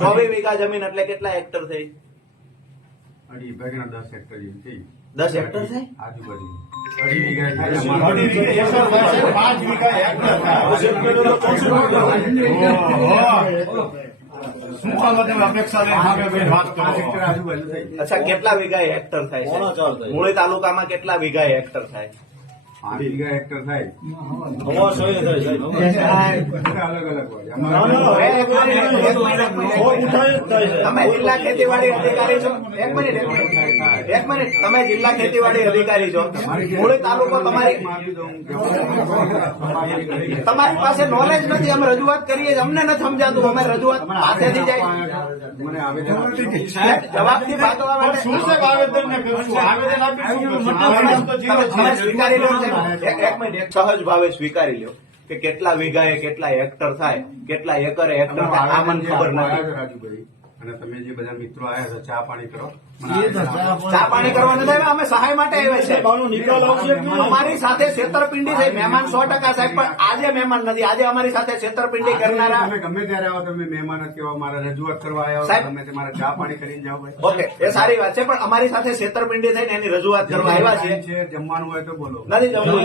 ચોવીસ વીઘા જમીન એટલે કેટલા હેક્ટર થઈ? અઢી ભાગના દસ હેક્ટર જેવી થઈ. દસ હેક્ટર થાય આજુબાજુ. અચ્છા કેટલા વીઘા હેક્ટર થાય મૂળી તાલુકામાં કેટલા વીઘા હેક્ટર થાય? પાંચ વીઘા હેક્ટર થાય. હવા સોય થાય સાહેબ. બધા અલગ અલગ હોય. અમારે ખેતીવાડી અધિકારી છો. એક મિનિટ એક મિનિટ તમે જિલ્લા ખેતીવાડી અધિકારી છો. મૂળી તાલુકો તમારી તમારી પાસે નોલેજ નથી. અમે રજૂઆત કરીએ અમને નથી સમજાતું. અમે રજૂઆત પાસેથી જાય જવાબથી શું છે આવેદન આવેદન આપી. સ્વીકારી લો એક મિનિટ સહજ ભાવે સ્વીકારી લ્યો કે કેટલા વીઘાએ કેટલા હેક્ટર થાય કેટલા એકરે હેક્ટર થાય આ મને ખબર નથી. અને તમે જે બધા મિત્રો આવ્યા છે ચા પાણી કરો. ચા પાણી કરવા અમે સહાય માટે આવ્યા છે? અમારી સાથે છેતરપિંડી થઈ મહેમાન સો ટકા સાહેબ પણ આજે મહેમાન નથી. આજે અમારી સાથે છેતરપિંડી કરનારા તમે ગમે ત્યારે આવો તમે મહેમાન જ કેવા મારે રજૂઆત કરવા આવ્યા સાહેબ. તમે તે ચા પાણી કરીને જાઓ ઓકે એ સારી વાત છે પણ અમારી સાથે છેતરપિંડી થઈને એની રજૂઆત કરવા આવ્યા છે. જમવાનું હોય તો બોલો. નથી જમવું